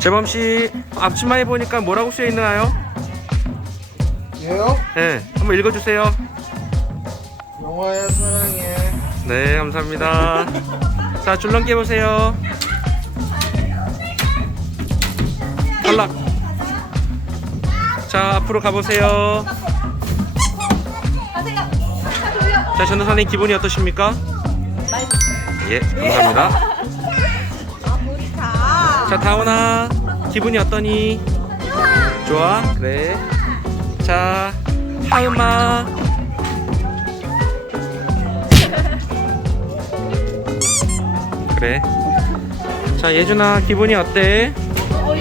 재범 씨 앞치마에 보니까 뭐라고 쓰여 있나요? 얘요? 네, 한번 읽어주세요. 영화야 사랑해. 네, 감사합니다. 자, 줄넘기 해보세요. 탈락. 자, 앞으로 가보세요. 자, 전도사님 기분이 어떠십니까? 예, 감사합니다. 자, 다운아, 기분이 어떠니? 좋아? 그래. 자, 하은아. 그래. 자, 예준아, 기분이 어때? 어,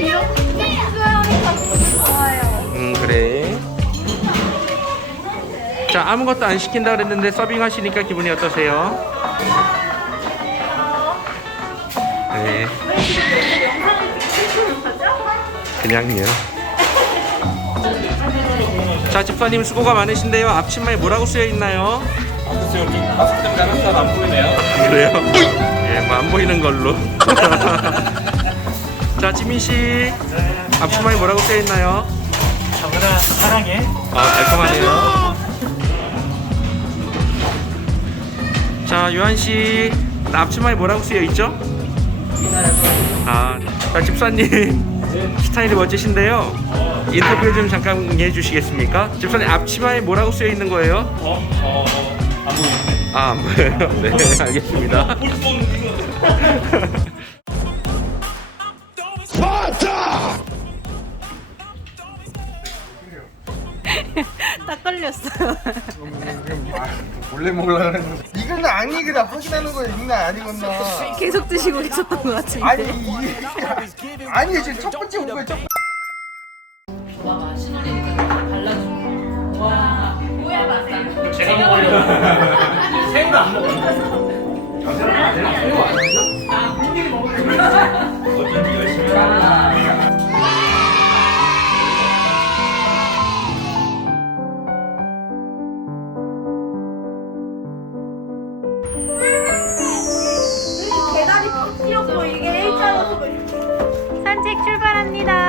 좋아요. 음, 그래. 자, 아무것도 안 시킨다 그랬는데 서빙 하시니까 기분이 어떠세요? 네. 그냥요. 자, 집사님 수고가 많으신데요. 앞치마에 뭐라고 쓰여 있나요? 글쎄요, 좀 마스크 때문에 하나도 안 보이네요. 그래요? 예, 뭐 안 보이는 걸로. 자, 지민 씨. 앞치마에 뭐라고 쓰여 있나요? 정은아, 사랑해. 아, 달콤하네요. 자, 유한 씨. 앞치마에 뭐라고 쓰여 있죠? 아, 자, 집사님. 스타일이 멋지신데요. 인터뷰 좀 잠깐 해주시겠습니까? 집사님 앞치마에 뭐라고 쓰여 있는 거예요? 어, 어, 안 보이네. 아, 안 보여요? 네, 알겠습니다. 딱 걸렸어요. 몰래 먹으려고 했는데. 이건 아니거나 확인하는 거야. 이건 아니구나. 계속 드시고 계셨던 것 같은데. 아니 이게 아니 지금 첫 번째 온 거야. 첫 산책 출발합니다.